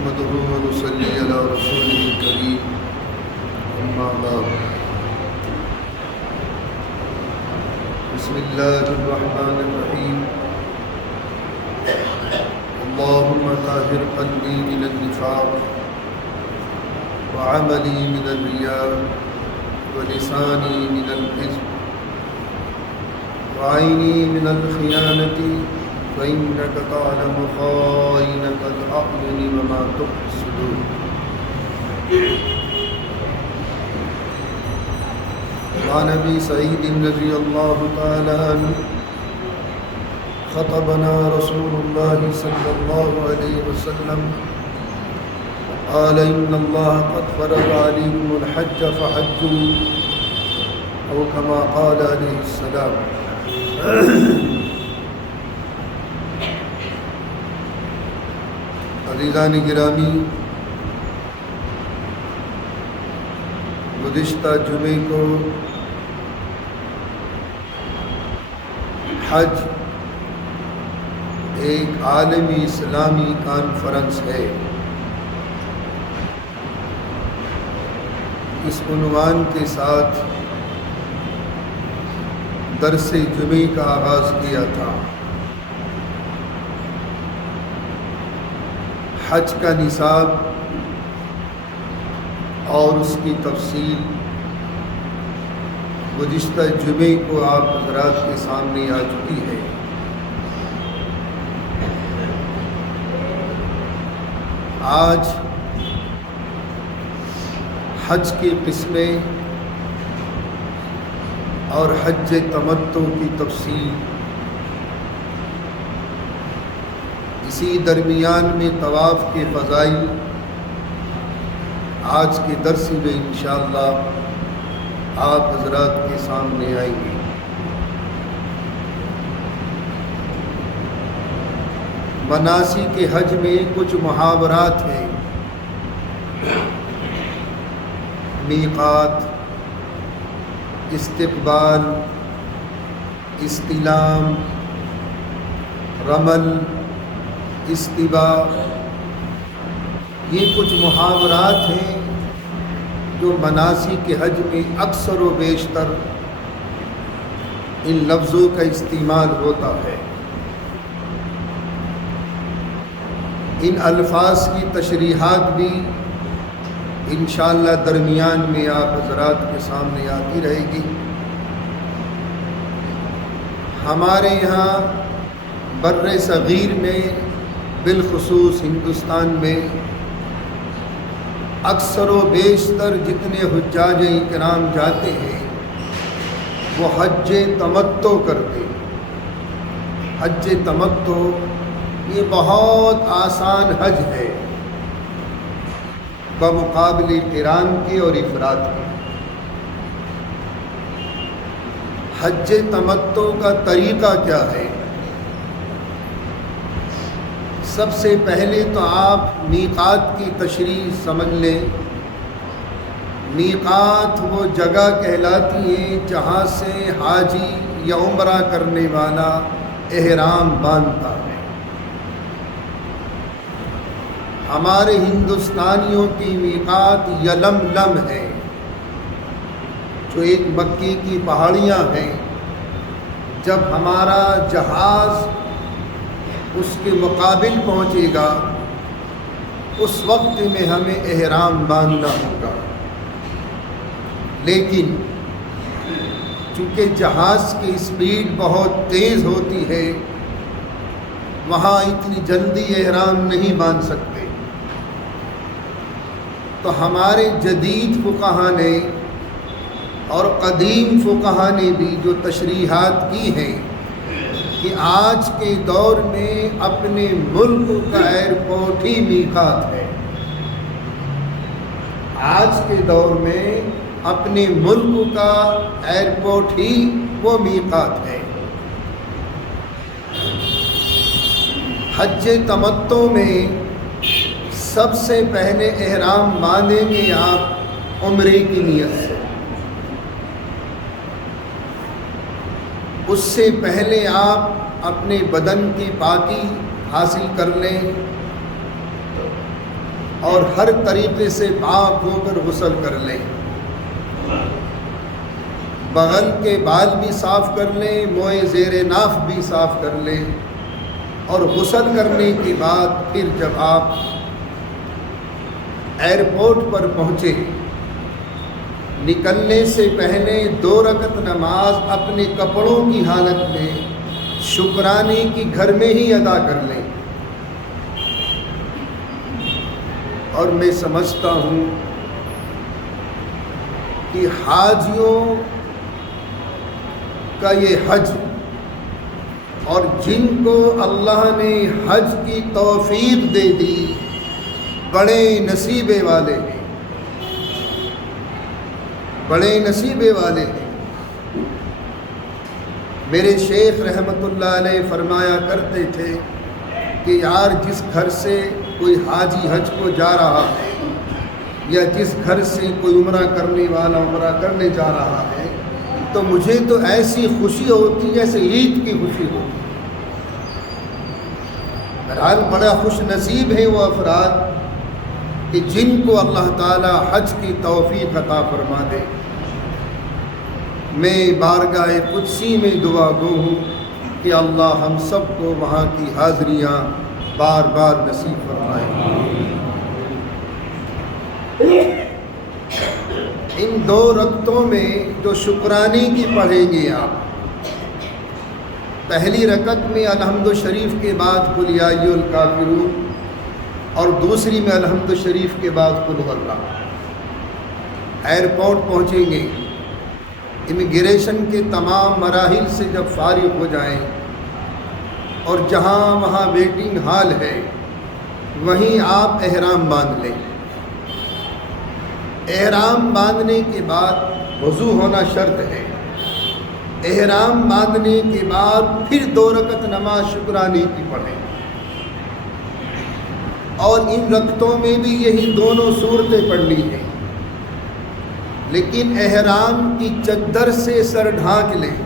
نحمده ونصلي على رسوله الكريم أما بعد بسم الله الرحمن الرحيم اللهم طهر قلبي من النفاق وعملي من الرياء ولساني من الكذب وعيني من الخيانة فإنك تعلم خائنة الأعين وما تخفي الصدور. وعن أبي سعيد رضي الله تعالى عنه خطبنا رسول الله صلى الله عليه وسلم قال إن الله قد فرض عليكم الحج فحجوا أو كما قال عليه السلام. عزیزان گرامی، گزشتہ جمعے کو حج ایک عالمی اسلامی کانفرنس ہے، اس عنوان کے ساتھ درس جمعے کا آغاز کیا تھا۔ حج کا نصاب اور اس کی تفصیل گزشتہ جمعے کو آپ حضرات کے سامنے آ چکی ہے۔ آج حج کی قسمیں اور حج تمتع کی تفصیل، اسی درمیان میں طواف کے فضائل آج کے درس میں انشاءاللہ آپ حضرات کے سامنے آئیں گے۔ مناسک حج میں کچھ محاورات ہیں۔ میقات، استقبال، استلام، رمل، استواء، یہ کچھ محاورات ہیں جو مناسک حج میں اکثر و بیشتر ان لفظوں کا استعمال ہوتا ہے۔ ان الفاظ کی تشریحات بھی انشاءاللہ درمیان میں آپ حضرات کے سامنے آتی رہے گی۔ ہمارے یہاں بر صغیر میں بالخصوص ہندوستان میں اکثر و بیشتر جتنے حجاج کرام جاتے ہیں وہ حج تمتع کرتے ہیں۔ حج تمتع یہ بہت آسان حج ہے بمقابلے قران کے اور افراد کے۔ حج تمتع کا طریقہ کیا ہے؟ سب سے پہلے تو آپ میقات کی تشریح سمجھ لیں۔ میقات وہ جگہ کہلاتی ہے جہاں سے حاجی یا عمرہ کرنے والا احرام باندھتا ہے۔ ہمارے ہندوستانیوں کی میقات یلملم ہے، جو ایک مکی کی پہاڑیاں ہیں۔ جب ہمارا جہاز اس کے مقابل پہنچے گا اس وقت میں ہمیں احرام باندھنا ہوگا، لیکن چونکہ جہاز کی اسپیڈ بہت تیز ہوتی ہے وہاں اتنی جلدی احرام نہیں باندھ سکتے، تو ہمارے جدید فقہا نے اور قدیم فقہا نے بھی جو تشریحات کی ہیں کہ آج کے دور میں اپنے ملک کا ایئرپورٹ ہی میقات ہے۔ آج کے دور میں اپنے ملک کا ایئرپورٹ ہی وہ میقات ہے۔ حج تمتع میں سب سے پہلے احرام باندھیں گے آپ عمرے کی نیت سے۔ اس سے پہلے آپ اپنے بدن کی پاکی حاصل کر لیں، اور ہر طریقے سے پاک ہو کر غسل کر لیں، بغل کے بال بھی صاف کر لیں، موئے زیر ناف بھی صاف کر لیں، اور غسل کرنے کے بعد پھر جب آپ ایئرپورٹ پر پہنچے، نکلنے سے پہلے 2 رکعت نماز اپنے کپڑوں کی حالت میں شکرانے کی گھر میں ہی ادا کر لیں۔ اور میں سمجھتا ہوں کہ حاجیوں کا یہ حج، اور جن کو اللہ نے حج کی توفیق دے دی، بڑے نصیبے والے ہیں، بڑے نصیبے والے ہیں۔ میرے شیخ رحمۃ اللہ علیہ فرمایا کرتے تھے کہ یار جس گھر سے کوئی حاجی حج کو جا رہا ہے، یا جس گھر سے کوئی عمرہ کرنے والا عمرہ کرنے جا رہا ہے، تو مجھے تو ایسی خوشی ہوتی جیسے عید کی خوشی ہوتی۔ بہرحال بڑا خوش نصیب ہے وہ افراد کہ جن کو اللہ تعالی حج کی توفیق عطا فرما دے۔ میں بارگاہ قدسی میں دعا گو ہوں کہ اللہ ہم سب کو وہاں کی حاضریاں بار بار نصیب فرمائے۔ ان 2 رکعتوں میں جو شکرانے کی پڑھیں گے آپ، پہلی رکعت میں الحمد شریف کے بعد قل یا ایھا الکافرون، اور دوسری میں الحمد شریف کے بعد قل هو اللہ۔ ایئرپورٹ پہنچیں گے، امیگریشن کے تمام مراحل سے جب فارغ ہو جائیں، اور جہاں وہاں ویٹنگ ہال ہے وہیں آپ احرام باندھ لیں۔ احرام باندھنے کے بعد وضو ہونا شرط ہے۔ احرام باندھنے کے بعد پھر 2 رکعت نماز شکرانے کی پڑھیں، اور ان رکعتوں میں بھی یہی دونوں صورتیں پڑھنی ہیں، لیکن احرام کی چادر سے سر ڈھانک لیں،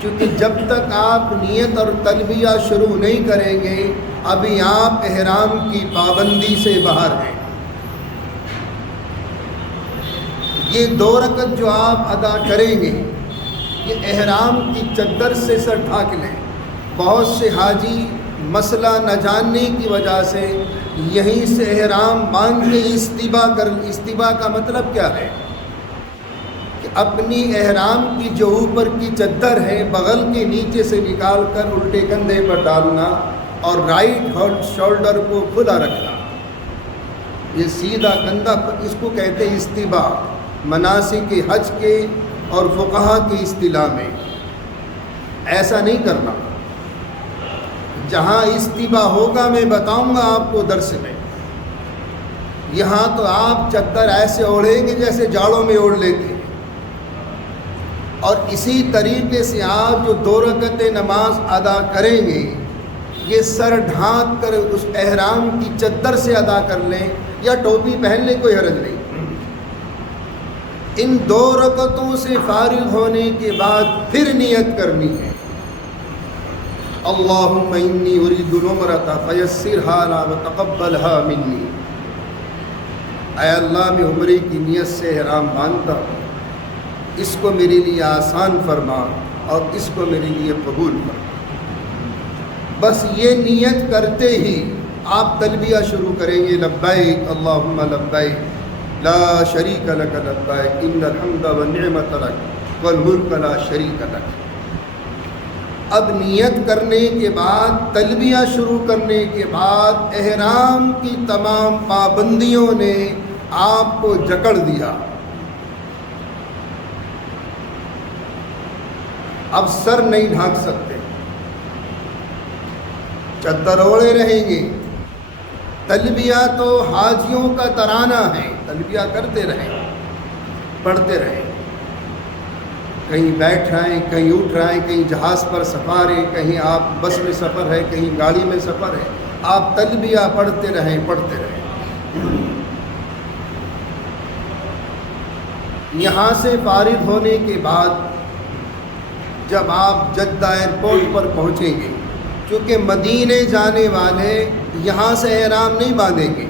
کیونکہ جب تک آپ نیت اور تلبیہ شروع نہیں کریں گے ابھی آپ احرام کی پابندی سے باہر ہیں۔ یہ 2 رکعت جو آپ ادا کریں گے یہ احرام کی چادر سے سر ڈھانک لیں۔ بہت سے حاجی مسئلہ نہ جاننے کی وجہ سے یہیں سے احرام باندھ کے استباء کا مطلب کیا ہے کہ اپنی احرام کی جو اوپر کی چادر ہے بغل کے نیچے سے نکال کر الٹے کندھے پر ڈالنا اور رائٹ شولڈر کو کھلا رکھنا، یہ سیدھا کندھا، اس کو کہتے ہیں استباء، مناسک حج کے اور فقہا کی اصطلاح میں۔ ایسا نہیں کرنا۔ جہاں استباء ہوگا میں بتاؤں گا آپ کو درس میں، یہاں تو آپ چادر ایسے اوڑھیں گے جیسے جاڑوں میں اوڑھ لیتے ہیں، اور اسی طریقے سے آپ جو 2 رکعت نماز ادا کریں گے یہ سر ڈھانک کر اس احرام کی چادر سے ادا کر لیں، یا ٹوپی پہن لیں، کوئی حرج نہیں۔ ان 2 رکعتوں سے فارغ ہونے کے بعد پھر نیت کرنی ہے، اللہم انی ارید العمرۃ فیسرھا وتقبلھا منی، اے اللہ میں عمرے کی نیت سے احرام باندھتا ہوں، اس کو میرے لیے آسان فرما اور اس کو میرے لیے قبول فرما۔ بس یہ نیت کرتے ہی آپ تلبیہ شروع کریں گے، لبیک اللہم لبیک لا شریک لک لبیک ان الحمد والنعمت لک والملک لا شریک لک۔ اب نیت کرنے کے بعد، تلبیہ شروع کرنے کے بعد احرام کی تمام پابندیوں نے آپ کو جکڑ دیا، اب سر نہیں ڈھانک سکتے، چادر اوڑھے رہیں گے۔ تلبیہ تو حاجیوں کا ترانہ ہے، تلبیہ کرتے رہیں، پڑھتے رہیں، کہیں بیٹھ رہے ہیں، کہیں اٹھ رہے ہیں، کہیں جہاز پر سفر ہے، کہیں آپ بس میں سفر ہے، کہیں گاڑی میں سفر ہے، آپ تلبیہ پڑھتے رہیں، پڑھتے رہیں۔ یہاں سے فارغ ہونے کے بعد جب آپ جدہ ایئرپورٹ پر پہنچیں گے، چونکہ مدینے جانے والے یہاں سے احرام نہیں باندھیں گے،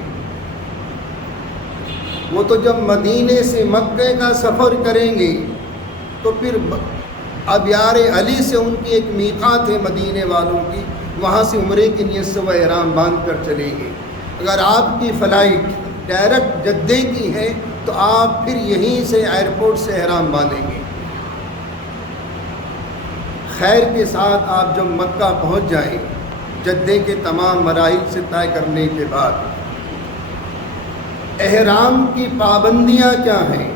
وہ تو جب مدینے سے مکے کا سفر کریں گے تو پھر ابیار علی سے ان کی ایک میقات ہے مدینے والوں کی، وہاں سے عمرے کی نیت سے وہ احرام باندھ کر چلیں گے۔ اگر آپ کی فلائٹ ڈائریکٹ جدے کی ہے تو آپ پھر یہیں سے ایئرپورٹ سے احرام باندھیں گے۔ خیر کے ساتھ آپ جب مکہ پہنچ جائیں، جدے کے تمام مراحل سے طے کرنے کے بعد احرام کی پابندیاں کیا ہیں؟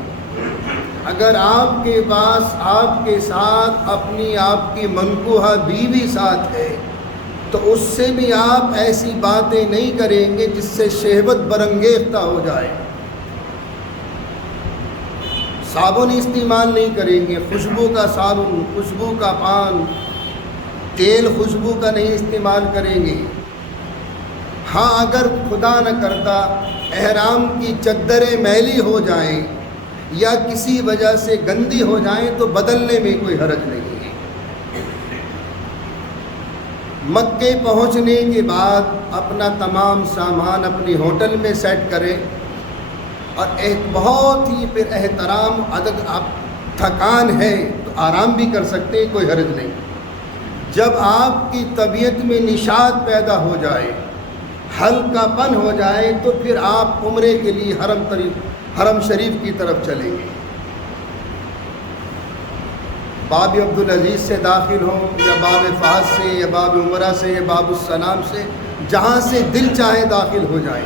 اگر آپ کے پاس آپ کے ساتھ اپنی آپ کی منکوحہ بیوی ساتھ ہے تو اس سے بھی آپ ایسی باتیں نہیں کریں گے جس سے شہوت برانگیختہ ہو جائے۔ صابن استعمال نہیں کریں گے، خوشبو کا صابن، خوشبو کا پان، تیل خوشبو کا نہیں استعمال کریں گے۔ ہاں اگر خدا نہ کرتا احرام کی چادریں میلی ہو جائیں یا کسی وجہ سے گندی ہو جائیں تو بدلنے میں کوئی حرج نہیں ہے۔ مکے پہنچنے کے بعد اپنا تمام سامان اپنی ہوٹل میں سیٹ کریں، اور ایک بہت ہی پھر احترام اب تھکان ہے تو آرام بھی کر سکتے ہیں، کوئی حرج نہیں۔ جب آپ کی طبیعت میں نشاط پیدا ہو جائے، ہلکا پن ہو جائے، تو پھر آپ عمرے کے لیے حرم شریف کی طرف چلیں گے۔ باب عبدالعزیز سے داخل ہوں یا باب فہد سے یا باب عمرہ سے یا باب السلام سے، جہاں سے دل چاہے داخل ہو جائیں۔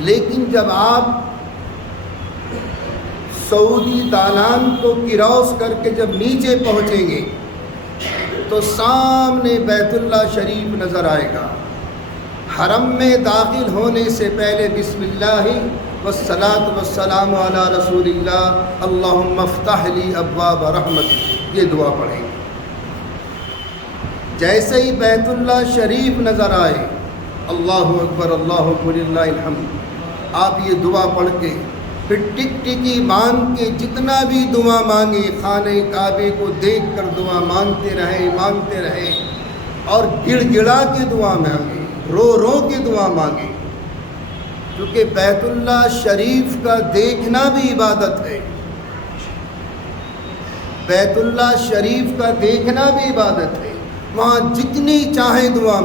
لیکن جب آپ سعودی دالان کو کراس کر کے جب نیچے پہنچیں گے تو سامنے بیت اللہ شریف نظر آئے گا۔ حرم میں داخل ہونے سے پہلے بسم اللہ والصلاۃ والسلام علی رسول اللہ اللہم افتح لی ابواب رحمت، یہ دعا پڑھیں گے۔ جیسے ہی بیت اللہ شریف نظر آئے، اللہ اکبر اللہ اکبر للہ الحمد، آپ یہ دعا پڑھ کے پھر ٹک ٹکی باندھ کے جتنا بھی دعا مانگے، خانہ کعبے کو دیکھ کر دعا مانگتے رہے اور گڑ گڑا کے دعا مانگے، رو رو کے دعا مانگے، کیونکہ بیت اللہ شریف کا دیکھنا بھی عبادت ہے۔ بیت اللہ شریف کا دیکھنا بھی عبادت ہے۔ وہاں جتنی چاہے دعا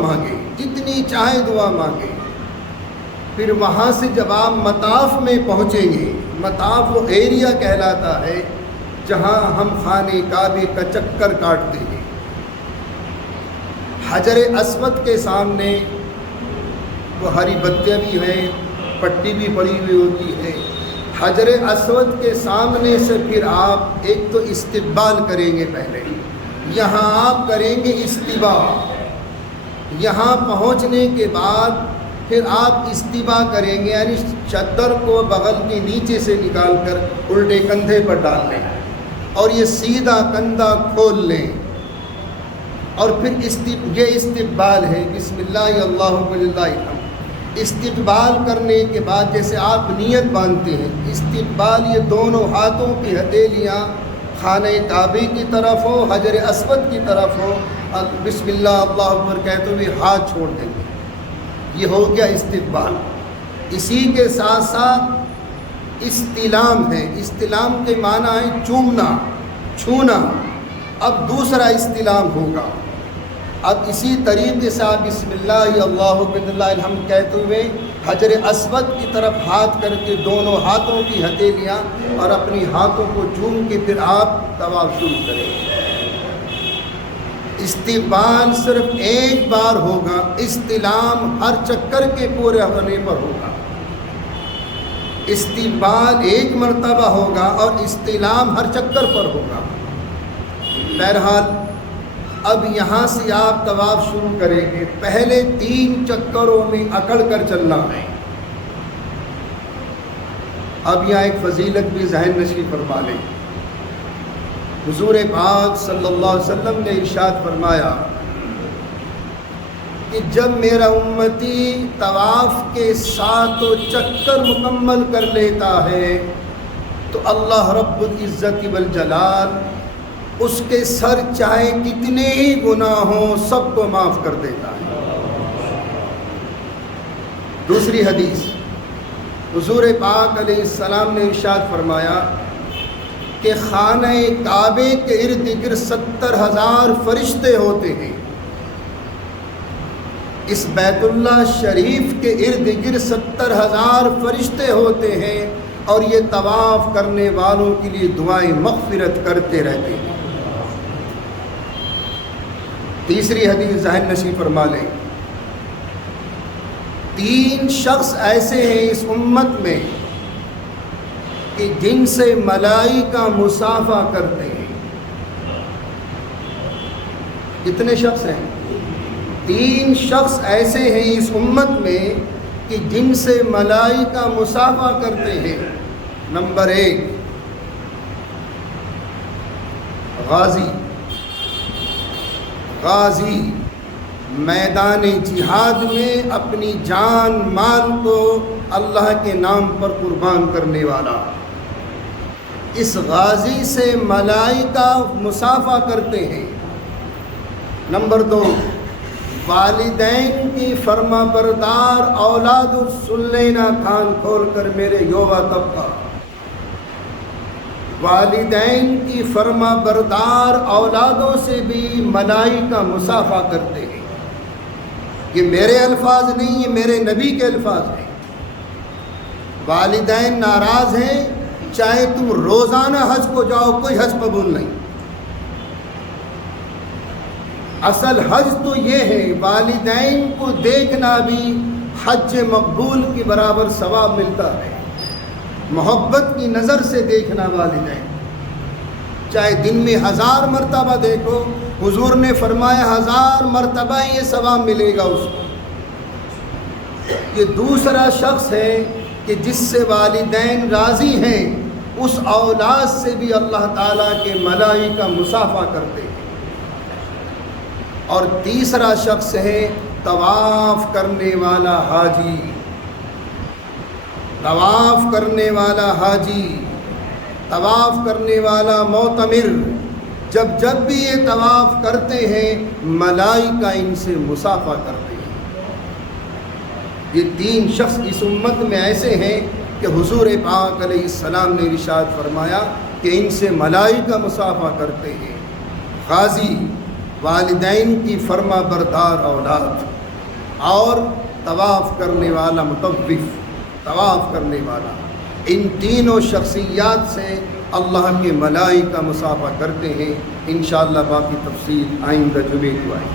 مانگے۔ پھر وہاں سے جب آپ مطاف میں پہنچیں گے، مطاف وہ ایریا کہلاتا ہے جہاں ہم خانہ کعبے کا چکر کاٹتے ہیں۔ حجر اسود کے سامنے وہ ہری بتیاں بھی ہیں، پٹی بھی پڑی ہوئی ہوتی ہے۔ حجر اسود کے سامنے سے پھر آپ ایک تو استقبال کریں گے، پہلے یہاں آپ کریں گے استوا، یہاں پہنچنے کے بعد پھر آپ استوا کریں گے، یعنی چادر کو بغل کے نیچے سے نکال کر الٹے کندھے پر ڈال لیں اور یہ سیدھا کندھا کھول لیں، اور پھر یہ استقبال ہے، بسم اللہ اللہ للہ الحمد۔ استقبال کرنے کے بعد جیسے آپ نیت باندھتے ہیں، استقبال یہ دونوں ہاتھوں کی ہتھیلیاں خانہ کعبے کی طرف ہو، حجر اسود کی طرف ہو، اور بسم اللہ اللہ اکبر کہتے ہوئے ہاتھ چھوڑ دیں گے، یہ ہو گیا استقبال۔ اسی کے ساتھ ساتھ استلام ہے، استلام کے معنی ہے چومنا، چھونا۔ اب دوسرا استلام ہوگا، اب اسی طریقے سے آپ بسم اللہ اللہ للہ الحمد کہتے ہوئے حجر اسود کی طرف ہاتھ کر کے دونوں ہاتھوں کی ہتھیلیاں اور اپنی ہاتھوں کو چوم کے پھر آپ طواف شروع کریں۔ استقبال صرف ایک بار ہوگا، استلام ہر چکر کے پورے ہونے پر ہوگا۔ استقبال ایک مرتبہ ہوگا اور استلام ہر چکر پر ہوگا۔ بہرحال اب یہاں سے آپ طواف شروع کریں گے، پہلے 3 چکروں میں اکڑ کر چلنا ہے۔ اب یہاں ایک فضیلت بھی ذہن نشی فرما لیں۔ حضور پاک صلی اللہ علیہ وسلم نے ارشاد فرمایا کہ جب میرا امتی طواف کے 7 چکر مکمل کر لیتا ہے تو اللہ رب العزت والجلال اس کے سر چاہے کتنے ہی گناہ ہوں سب کو معاف کر دیتا ہے۔ دوسری حدیث، حضور پاک علیہ السلام نے ارشاد فرمایا کہ خانہ کعبے کے ارد گرد 70,000 فرشتے ہوتے ہیں۔ اس بیت اللہ شریف کے ارد گرد 70,000 فرشتے ہوتے ہیں اور یہ طواف کرنے والوں کے لیے دعائیں مغفرت کرتے رہتے ہیں۔ تیسری حدیث ذہن نشین فرما لیں، 3 شخص ایسے ہیں اس امت میں کہ جن سے ملائکہ مصافحہ کرتے ہیں۔ کتنے شخص ہیں؟ 3 شخص ایسے ہیں اس امت میں کہ جن سے ملائکہ مصافحہ کرتے ہیں۔ نمبر 1 غازی میدان جہاد میں اپنی جان مال کو اللہ کے نام پر قربان کرنے والا، اس غازی سے ملائکہ مصافحہ کرتے ہیں۔ نمبر 2 والدین کی فرما بردار اولاد، سن لینا کان کھول کر میرے یووا طبقہ، والدین کی فرما بردار اولادوں سے بھی ملائکہ مصافحہ کرتے ہیں۔ یہ میرے الفاظ نہیں، یہ میرے نبی کے الفاظ ہیں۔ والدین ناراض ہیں، چاہے تم روزانہ حج کو جاؤ کوئی حج قبول نہیں۔ اصل حج تو یہ ہے، والدین کو دیکھنا بھی حج مقبول کے برابر ثواب ملتا ہے۔ محبت کی نظر سے دیکھنا والدین، چاہے دن میں 1000 مرتبہ دیکھو، حضور نے فرمایا 1000 مرتبہ یہ ثواب ملے گا اس کو۔ یہ دوسرا شخص ہے کہ جس سے والدین راضی ہیں، اس اولاد سے بھی اللہ تعالیٰ کے ملائکہ مصافحہ کرتے ہیں۔ اور تیسرا شخص ہے طواف کرنے والا حاجی، طواف کرنے والا حاجی، طواف کرنے والا معتمر۔ جب بھی یہ طواف کرتے ہیں ملائکہ ان سے مصافحہ کرتے ہیں۔ یہ 3 شخص اس امت میں ایسے ہیں کہ حضور پاک علیہ السلام نے ارشاد فرمایا کہ ان سے ملائکہ مصافحہ کرتے ہیں۔ غازی، والدین کی فرما بردار اولاد، اور طواف کرنے والا مطوف، طواف کرنے والا۔ ان تینوں شخصیات سے اللہ کے ملائکہ مصافحہ کرتے ہیں۔ انشاءاللہ باقی تفصیل آئندہ جمعے کو آئے۔